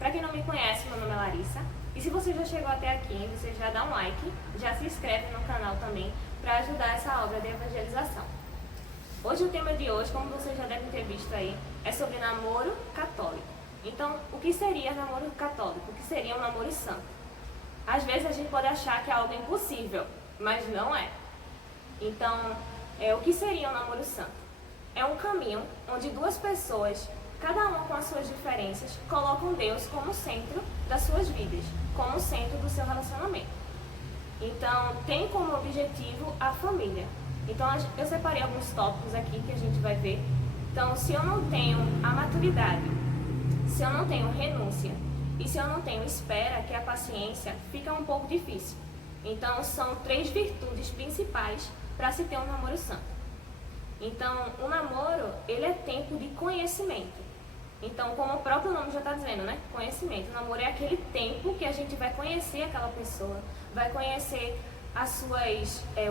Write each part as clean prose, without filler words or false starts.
Para quem não me conhece, meu nome é Larissa. E se você já chegou até aqui, você já dá um like, já se inscreve no canal também para ajudar essa obra de evangelização. Hoje o tema de hoje, como vocês já devem ter visto aí, é sobre namoro católico. Então, o que seria namoro católico? O que seria um namoro santo? Às vezes a gente pode achar que é algo impossível, mas não é. Então, o que seria um namoro santo? É um caminho onde duas pessoas, cada uma com as suas diferenças, colocam Deus como centro das suas vidas, como centro do seu relacionamento. Então, tem como objetivo a família. Então, eu separei alguns tópicos aqui que a gente vai ver. Então, se eu não tenho a maturidade, se eu não tenho renúncia e se eu não tenho espera, que é a paciência, fica um pouco difícil. Então, são 3 virtudes principais para se ter um namoro santo. Então, o namoro, ele é tempo de conhecimento. Então, como o próprio nome já está dizendo, né? Conhecimento. O namoro é aquele tempo que a gente vai conhecer aquela pessoa, vai conhecer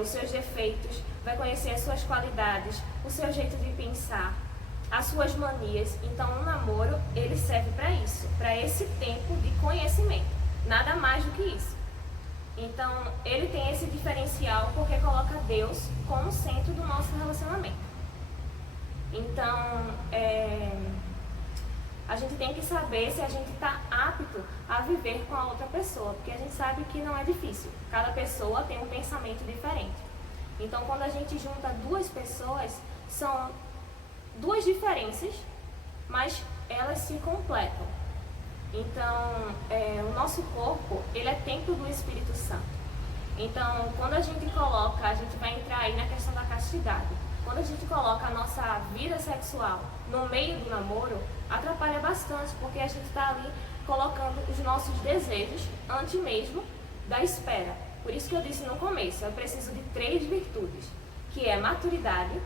os seus defeitos, vai conhecer as suas qualidades, o seu jeito de pensar, as suas manias. Então, o namoro, ele serve para isso, para esse tempo de conhecimento. Nada mais do que isso. Então, ele tem esse diferencial porque coloca Deus como centro do nosso relacionamento. Então, a gente tem que saber se a gente está apto a viver com a outra pessoa, porque a gente sabe que não é difícil. Cada pessoa tem um pensamento diferente. Então, quando a gente junta 2 pessoas, são 2 diferenças, mas elas se completam. Então, o nosso corpo, ele é templo do Espírito Santo. Então, quando a gente vai entrar aí na questão da castidade. Quando a gente coloca a nossa vida sexual no meio do namoro, atrapalha bastante, porque a gente está ali colocando os nossos desejos antes mesmo da espera. Por isso que eu disse no começo, eu preciso de 3 virtudes, que é maturidade,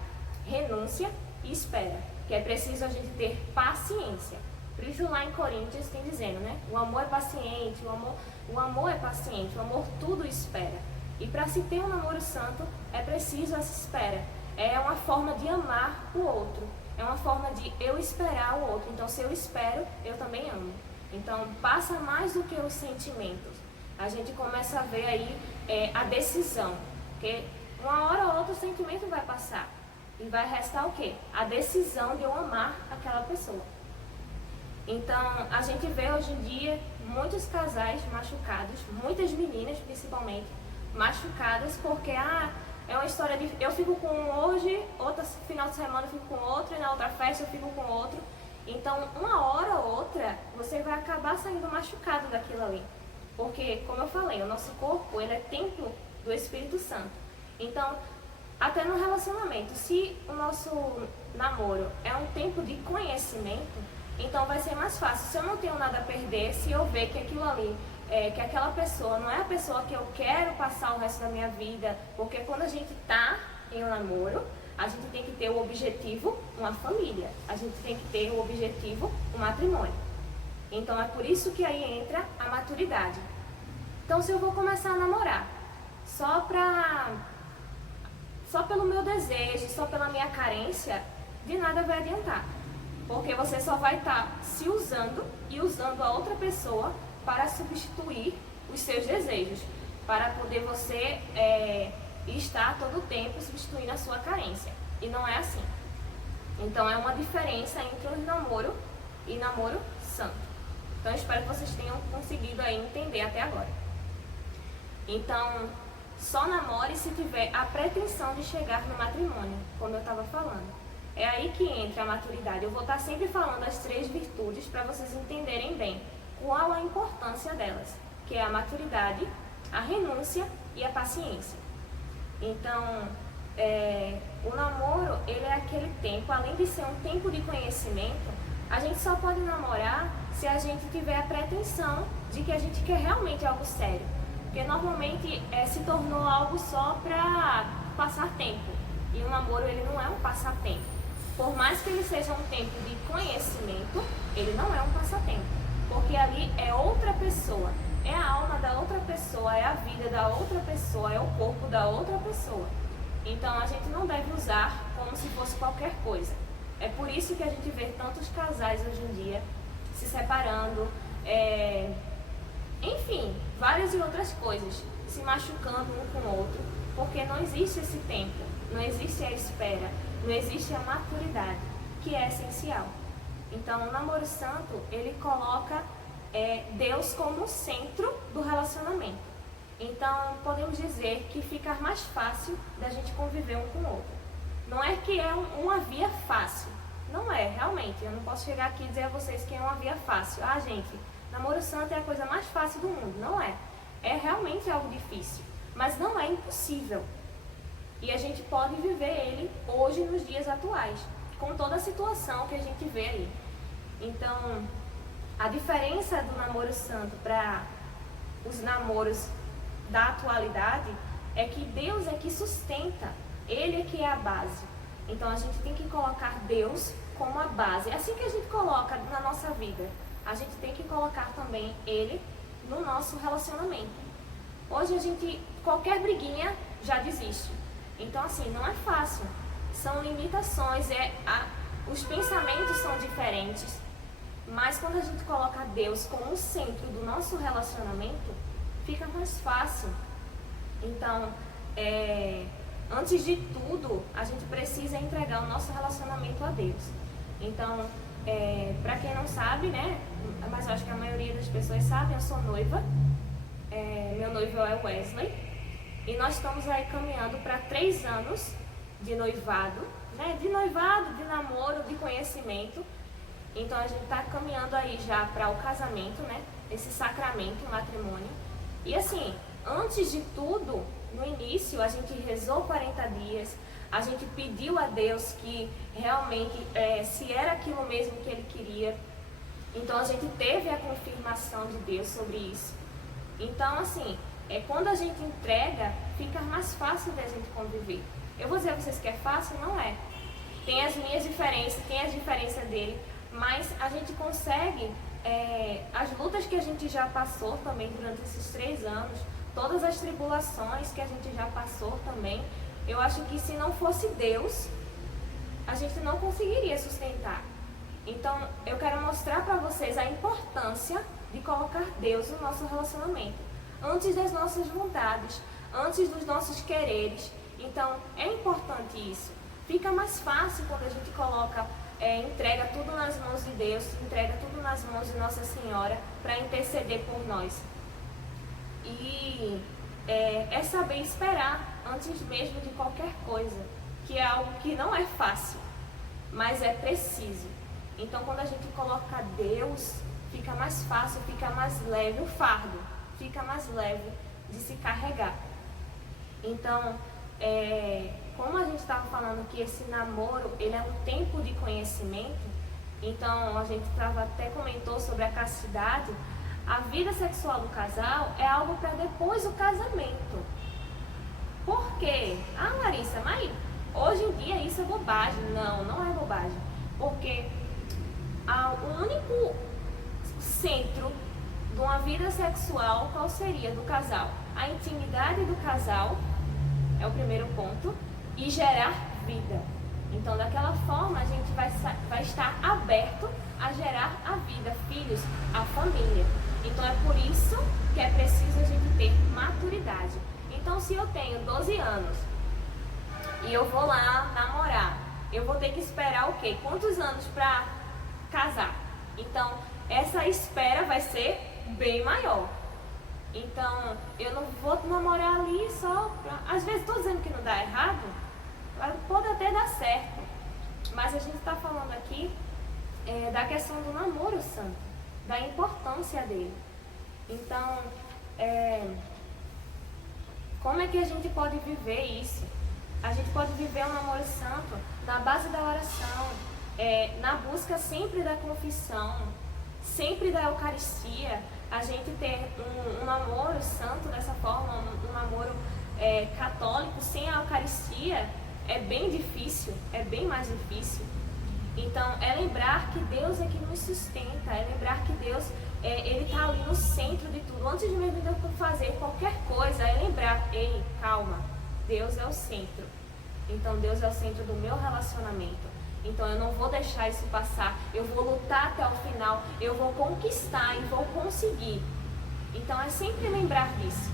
renúncia e espera. Que é preciso a gente ter paciência. Por isso lá em Coríntios tem dizendo, né? O amor é paciente, o amor é paciente, o amor tudo espera. E para se ter um namoro santo, é preciso essa espera. É uma forma de amar o outro. É uma forma de eu esperar o outro. Então, se eu espero, eu também amo. Então, passa mais do que os sentimentos. A gente começa a ver aí a decisão. Porque uma hora ou outra o sentimento vai passar. E vai restar o quê? A decisão de eu amar aquela pessoa. Então, a gente vê hoje em dia muitos casais machucados, muitas meninas principalmente, machucadas porque é uma história de eu fico com um hoje, outro final de semana eu fico com outro, e na outra festa eu fico com outro. Então, uma hora ou outra, você vai acabar saindo machucado daquilo ali. Porque, como eu falei, o nosso corpo, ele é templo do Espírito Santo. Então, até no relacionamento, se o nosso namoro é um tempo de conhecimento, então vai ser mais fácil. Se eu não tenho nada a perder, se eu ver que aquilo ali, que aquela pessoa não é a pessoa que eu quero passar o resto da minha vida, porque quando a gente está em um namoro, a gente tem que ter o objetivo uma família, a gente tem que ter o objetivo um matrimônio. Então é por isso que aí entra a maturidade. Então se eu vou começar a namorar só pelo meu desejo, só pela minha carência, de nada vai adiantar. Porque você só vai estar se usando e usando a outra pessoa para substituir os seus desejos, para poder você estar todo o tempo substituindo a sua carência. E não é assim. Então é uma diferença entre o namoro e namoro santo. Então eu espero que vocês tenham conseguido aí entender até agora. Então, só namore se tiver a pretensão de chegar no matrimônio, como eu estava falando. É aí que entra a maturidade. Eu vou estar sempre falando as 3 virtudes para vocês entenderem bem qual a importância delas, que é a maturidade, a renúncia e a paciência. Então, o namoro, ele é aquele tempo, além de ser um tempo de conhecimento, a gente só pode namorar se a gente tiver a pretensão de que a gente quer realmente algo sério. Porque normalmente se tornou algo só para passar tempo. E o namoro, ele não é um passatempo. Por mais que ele seja um tempo de conhecimento, ele não é um passatempo. Porque ali é outra pessoa, é a alma da outra pessoa, é a vida da outra pessoa, é o corpo da outra pessoa. Então a gente não deve usar como se fosse qualquer coisa. É por isso que a gente vê tantos casais hoje em dia se separando, enfim, várias e outras coisas, se machucando um com o outro, porque não existe esse tempo, não existe a espera, não existe a maturidade, que é essencial. Então, o namoro santo, ele coloca Deus como centro do relacionamento. Então, podemos dizer que fica mais fácil da gente conviver um com o outro. Não é que é uma via fácil, não é, realmente. Eu não posso chegar aqui e dizer a vocês que é uma via fácil. Ah, gente, namoro santo é a coisa mais fácil do mundo. Não é. É realmente algo difícil, mas não é impossível. E a gente pode viver ele hoje, nos dias atuais, com toda a situação que a gente vê aí. Então, a diferença do namoro santo para os namoros da atualidade é que Deus é que sustenta, Ele é que é a base. Então a gente tem que colocar Deus como a base. É assim que a gente coloca na nossa vida. A gente tem que colocar também Ele no nosso relacionamento. Hoje a gente, qualquer briguinha já desiste. Então assim, não é fácil. São limitações, os pensamentos são diferentes. Mas quando a gente coloca Deus como o centro do nosso relacionamento, fica mais fácil. Então, antes de tudo, a gente precisa entregar o nosso relacionamento a Deus. Então, para quem não sabe, né, mas eu acho que a maioria das pessoas sabem, eu sou noiva. Meu noivo é o Wesley. E nós estamos aí caminhando para 3 anos de noivado, né, de namoro, de conhecimento. Então, a gente está caminhando aí já para o casamento, né, esse sacramento, o matrimônio. E assim, antes de tudo, no início, a gente rezou 40 dias, a gente pediu a Deus que realmente, se era aquilo mesmo que Ele queria. Então, a gente teve a confirmação de Deus sobre isso. Então, assim, quando a gente entrega, fica mais fácil da gente conviver. Eu vou dizer a vocês que é fácil? Não é. Tem as minhas diferenças, tem as diferenças dele, mas a gente consegue... as lutas que a gente já passou também durante esses 3 anos, todas as tribulações que a gente já passou também, eu acho que se não fosse Deus, a gente não conseguiria sustentar. Então, eu quero mostrar para vocês a importância de colocar Deus no nosso relacionamento, antes das nossas vontades, antes dos nossos quereres. Então, é importante isso. Fica mais fácil quando a gente coloca... entrega tudo nas mãos de Deus, entrega tudo nas mãos de Nossa Senhora para interceder por nós. E é saber esperar antes mesmo de qualquer coisa, que é algo que não é fácil, mas é preciso. Então, quando a gente coloca Deus, fica mais fácil, fica mais leve o fardo, fica mais leve de se carregar. Então, como a gente estava falando que esse namoro, ele é um tempo de conhecimento, então a gente até comentou sobre a castidade, a vida sexual do casal é algo para depois do casamento. Por quê? Ah, Larissa, mas hoje em dia isso é bobagem. Não, não é bobagem. Porque o único centro de uma vida sexual, qual seria? Do casal. A intimidade do casal é o primeiro ponto. E gerar vida. Então, daquela forma, a gente vai estar aberto a gerar a vida, filhos, a família. Então, é por isso que é preciso a gente ter maturidade. Então, se eu tenho 12 anos e eu vou lá namorar, eu vou ter que esperar o quê? Quantos anos para casar? Então, essa espera vai ser bem maior. Então, eu não vou namorar ali só pra... Às vezes, estou dizendo que não dá errado, pode até dar certo, mas a gente está falando aqui da questão do namoro santo, da importância dele. Então, como é que a gente pode viver isso? A gente pode viver um namoro santo na base da oração, na busca sempre da confissão, sempre da Eucaristia. A gente ter um namoro santo dessa forma, um namoro católico sem a Eucaristia, é bem difícil, é bem mais difícil. Então, é lembrar que Deus é que nos sustenta, é lembrar que Deus, Ele está ali no centro de tudo. Antes de mesmo de eu fazer qualquer coisa, é lembrar, ei, calma, Deus é o centro. Então, Deus é o centro do meu relacionamento. Então eu não vou deixar isso passar, eu vou lutar até o final, eu vou conquistar e vou conseguir. Então é sempre lembrar disso.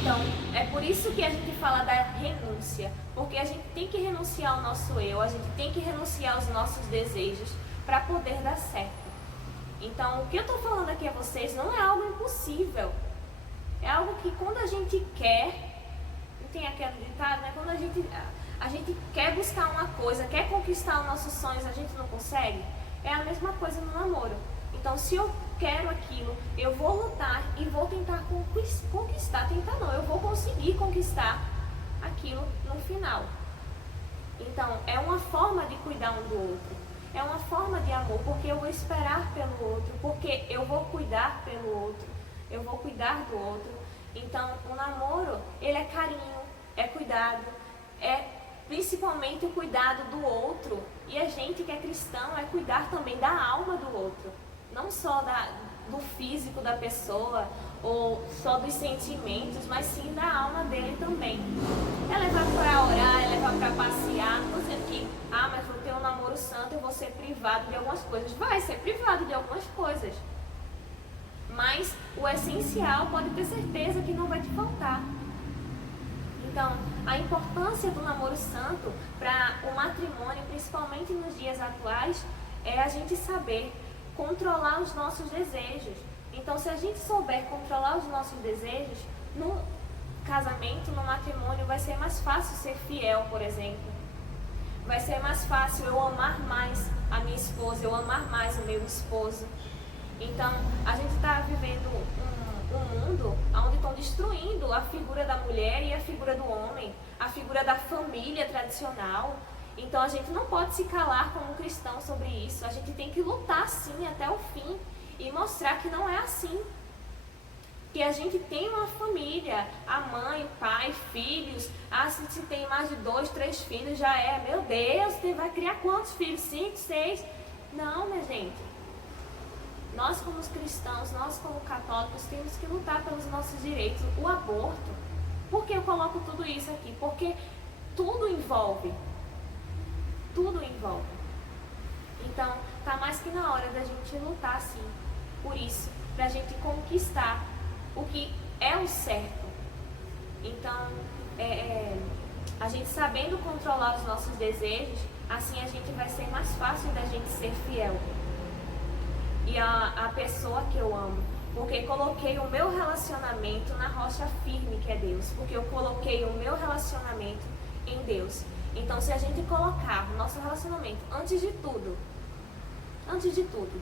Então é por isso que a gente fala da renúncia, porque a gente tem que renunciar ao nosso eu, a gente tem que renunciar aos nossos desejos para poder dar certo. Então o que eu estou falando aqui a vocês não é algo impossível, é algo que quando a gente quer, não tem aquele ditado, né? Quando a gente quer buscar uma coisa, quer conquistar os nossos sonhos, a gente não consegue. É a mesma coisa no namoro. Então, se eu quero aquilo, eu vou lutar e vou tentar conquistar. Tentar não, eu vou conseguir conquistar aquilo no final. Então, é uma forma de cuidar um do outro. É uma forma de amor, porque eu vou esperar pelo outro, porque eu vou cuidar pelo outro, eu vou cuidar do outro. Então, o namoro, ele é carinho, é cuidado, é principalmente o cuidado do outro. E a gente que é cristão é cuidar também da alma do outro, não só do físico da pessoa ou só dos sentimentos, mas sim da alma dele também. É levar para orar, é levar para passear. Não dizendo que, mas vou ter um namoro santo, eu vou ser privado de algumas coisas. Vai ser privado de algumas coisas, mas o essencial pode ter certeza que não vai te faltar. Então, a importância do namoro santo para o matrimônio, principalmente nos dias atuais, é a gente saber controlar os nossos desejos. Então, se a gente souber controlar os nossos desejos, no casamento, no matrimônio, vai ser mais fácil ser fiel, por exemplo. Vai ser mais fácil eu amar mais a minha esposa, eu amar mais o meu esposo. Então, a gente está vivendo um mundo onde estão destruindo a figura da mulher e a figura do homem, a figura da família tradicional. Então a gente não pode se calar como cristão sobre isso. A gente tem que lutar sim até o fim e mostrar que não é assim. Que a gente tem uma família, a mãe, o pai, filhos. Se tem mais de 2, 3 filhos já é, meu Deus, você vai criar quantos filhos? 5, 6? Não, minha gente. Nós como cristãos, nós como católicos, temos que lutar pelos nossos direitos. O aborto, por que eu coloco tudo isso aqui? Porque tudo envolve. Tudo envolve. Então, tá mais que na hora da gente lutar, sim, por isso, pra gente conquistar o que é o certo. Então, a gente sabendo controlar os nossos desejos, assim a gente vai ser mais fácil da gente ser fiel. E a pessoa que eu amo, porque coloquei o meu relacionamento na rocha firme que é Deus, porque eu coloquei o meu relacionamento em Deus. Então, se a gente colocar o nosso relacionamento antes de tudo,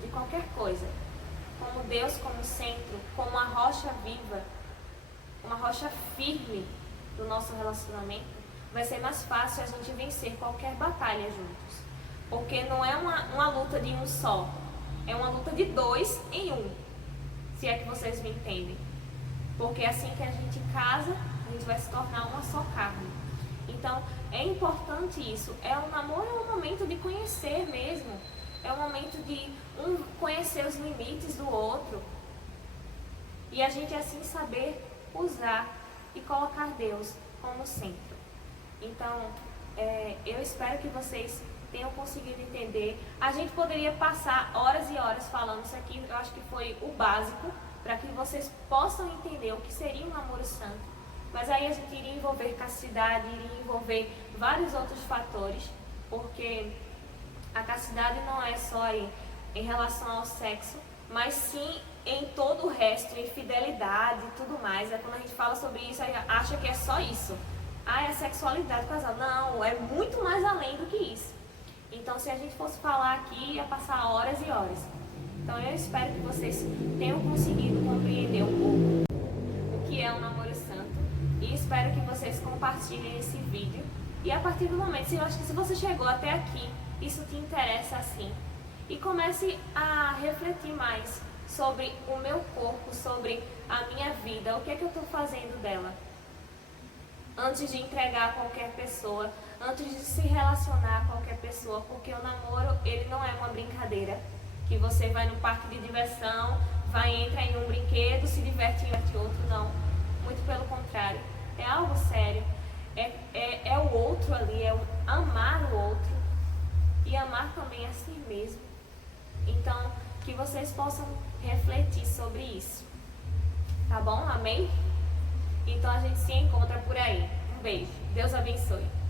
de qualquer coisa, como Deus como centro, como a rocha viva, uma rocha firme do nosso relacionamento, vai ser mais fácil a gente vencer qualquer batalha juntos. Porque não é uma luta de um só. É uma luta de 2 em 1, se é que vocês me entendem. Porque assim que a gente casa, a gente vai se tornar uma só carne. Então, é importante isso. O namoro é um momento de conhecer mesmo. É um momento de um conhecer os limites do outro. E a gente assim saber usar e colocar Deus como centro. Então, eu espero que vocês tenham conseguido entender. A gente poderia passar horas e horas falando isso aqui, eu acho que foi o básico, para que vocês possam entender o que seria um namoro santo. Mas aí a gente iria envolver castidade, iria envolver vários outros fatores, porque a castidade não é só em relação ao sexo, mas sim em todo o resto, em fidelidade e tudo mais. Quando a gente fala sobre isso, a gente acha que é só isso. É a sexualidade do casal. Não, é muito mais além do que isso. Então, se a gente fosse falar aqui, ia passar horas e horas. Então, eu espero que vocês tenham conseguido compreender um pouco o que é um namoro santo. E espero que vocês compartilhem esse vídeo. E a partir do momento, eu acho que se você chegou até aqui, isso te interessa assim. E comece a refletir mais sobre o meu corpo, sobre a minha vida, o que é que eu estou fazendo dela. Antes de entregar a qualquer pessoa, antes de se relacionar a qualquer pessoa, porque o namoro, ele não é uma brincadeira, que você vai no parque de diversão, entra em um brinquedo, se diverte em outro, não. Muito pelo contrário, é algo sério, é o outro outro ali, é amar o outro e amar também a si mesmo. Então, que vocês possam refletir sobre isso. Tá bom? Amém? Então a gente se encontra por aí. Um beijo. Deus abençoe.